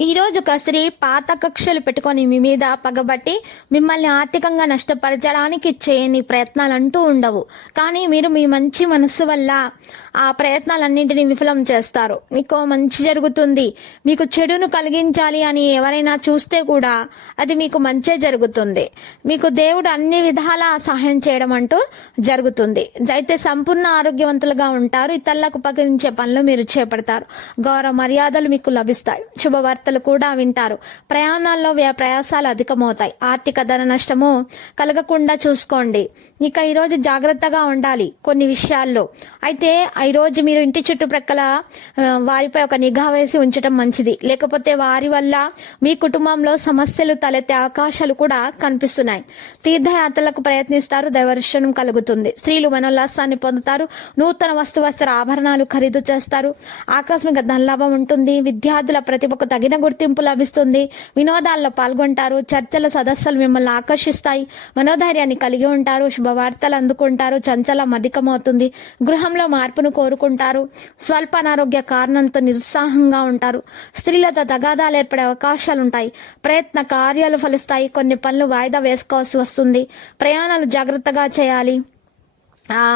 ఈరోజు కసిరి పాత కక్షలు పెట్టుకొని మీ మీద పగబట్టి మిమ్మల్ని ఆర్థికంగా నష్టపరచడానికి చేయని ప్రయత్నాలు అంటూ ఉండవు. కానీ మీరు మీ మంచి మనస్సు వల్ల ఆ ప్రయత్నాలన్నింటినీ విఫలం చేస్తారు. మీకు మంచి జరుగుతుంది. మీకు చెడును కలిగించాలి అని ఎవరైనా చూస్తే కూడా అది మీకు మంచే జరుగుతుంది. మీకు దేవుడు అన్ని విధాల సహాయం చేయడం అంటూ జరుగుతుంది. అయితే సంపూర్ణ ఆరోగ్యవంతులుగా ఉంటారు. ఇతరులకు ఉపకరించే పనులు మీరు చేపడతారు. గౌరవ మర్యాదలు మీకు లభిస్తాయి. శుభవార్తలు కూడా వింటారు. ప్రయాణాల్లో ప్రయాసాలు అధికమవుతాయి. ఆర్థిక ధన నష్టము కలగకుండా చూసుకోండి. ఇక ఈరోజు జాగ్రత్తగా ఉండాలి కొన్ని విషయాల్లో. అయితే ఈరోజు మీరు ఇంటి చుట్టుప్రక్కల వారిపై ఒక నిఘా వేసి ఉంచడం మంచిది. లేకపోతే వారి వల్ల మీ కుటుంబంలో సమస్యలు తలెత్తే అవకాశాలు కూడా కనిపిస్తున్నాయి. తీర్థయాత్రలకు ప్రయత్నిస్తారు. దైవర్షణం కలుగుతుంది. స్త్రీలు మనోల్లాసాన్ని పొందుతారు. నూతన వస్తు వస్త్ర ఆభరణాలు ఖరీదు చేస్తారు. ఆకస్మిక ధనలాభం ఉంటుంది. విద్యార్థుల ప్రతిభకు తగిన గుర్తింపు లభిస్తుంది వినోదాల్లో పాల్గొంటారు. చర్చల సదస్సులు మిమ్మల్ని ఆకర్షిస్తాయి. మనోధైర్యాన్ని కలిగి ఉంటారు. శుభవార్తలు అందుకుంటారు. చంచలం అధికమవుతుంది. గృహంలో మార్పును కోరుకుంటారు. స్వల్ప అనారోగ్య కారణంతో నిరుత్సాహంగా ఉంటారు. స్త్రీలతో తగాదాలు ఏర్పడే అవకాశాలు ఉంటాయి ప్రయత్న కార్యాలు ఫలిస్తాయి. కొన్ని పనులు వాయిదా వేసుకోవాల్సి వస్తుంది. ప్రయాణాలు జాగ్రత్తగా చేయాలి.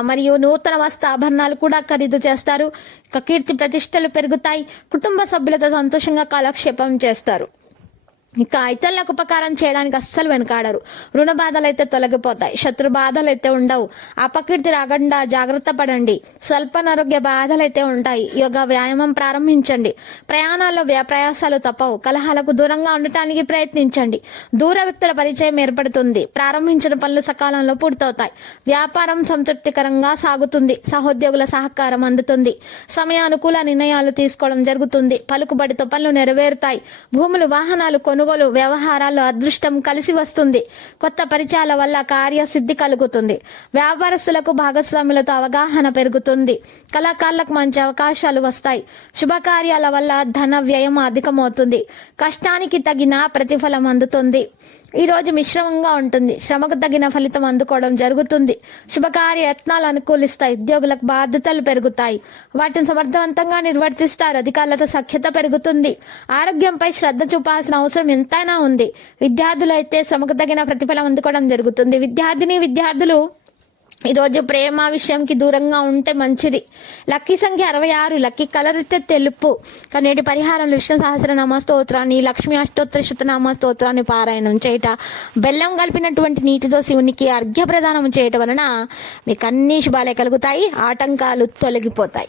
మరియు నూతన వస్త్ర ఆభరణాలు కూడా ఖరీదు చేస్తారు. కీర్తి ప్రతిష్టలు పెరుగుతాయి. కుటుంబ సభ్యులతో సంతోషంగా కాలక్షేపం చేస్తారు. కాగితాలకు ఇతరులకు ఉపకారం చేయడానికి అస్సలు వెనకాడరు. రుణ బాధలు అయితే తొలగిపోతాయి. శత్రు బాధలు అయితే ఉండవు. అపకీర్తి రాకుండా జాగ్రత్త పడండి. స్వల్ప అనారోగ్య బాధలు అయితే ఉంటాయి. యోగా వ్యాయామం ప్రారంభించండి. ప్రయాణాల్లో ప్రయాసాలు తప్పవు. కలహాలకు దూరంగా ఉండటానికి ప్రయత్నించండి. దూర వ్యక్తుల పరిచయం ఏర్పడుతుంది. ప్రారంభించిన పనులు సకాలంలో పూర్తవుతాయి. వ్యాపారం సంతృప్తికరంగా సాగుతుంది. సహోద్యోగుల సహకారం అందుతుంది. సమయానుకూల నిర్ణయాలు తీసుకోవడం జరుగుతుంది. పలుకుబడితో పనులు నెరవేరుతాయి. భూములు వాహనాలు కొనుగోలు వ్యవహారాలు అదృష్టం కలిసి వస్తుంది. కొత్త పరిచయాల వల్ల కార్యసిద్ధి కలుగుతుంది. వ్యాపారస్తులకు భాగస్వాములతో అవగాహన పెరుగుతుంది. కళాకారులకు మంచి అవకాశాలు వస్తాయి. శుభకార్యాల వల్ల ధన వ్యయం అధికమవుతుంది. కష్టానికి తగిన ప్రతిఫలం అందుతుంది. ఈరోజు మిశ్రమంగా ఉంటుంది. శ్రమకు తగిన ఫలితం అందుకోవడం జరుగుతుంది. శుభకార్య యత్నాలు అనుకూలిస్తాయి. ఉద్యోగులకు బాధ్యతలు పెరుగుతాయి. వాటిని సమర్థవంతంగా నిర్వర్తిస్తారు. అధికారులతో సఖ్యత పెరుగుతుంది. ఆరోగ్యంపై శ్రద్ధ చూపాల్సిన అవసరం ఎంతైనా ఉంది. విద్యార్థులు అయితే శ్రమకు తగిన ప్రతిఫలం అందుకోవడం జరుగుతుంది. విద్యార్థిని విద్యార్థులు ఈరోజు ప్రేమ విషయంకి దూరంగా ఉంటే మంచిది. లక్కీ సంఖ్య అరవై ఆరు లక్కీ కలర్ అయితే తెలుపు. కానీ నేటి పరిహారం విష్ణు సహస్రనామ స్తోత్రాన్ని లక్ష్మీ అష్టోత్తర శతనామ స్తోత్రాన్ని పారాయణం చేయట బెల్లం కలిపినటువంటి నీటితో శివునికి అర్ఘ్య ప్రదానం చేయటం వలన మీకు అన్ని శుభాలే కలుగుతాయి ఆటంకాలు తొలగిపోతాయి.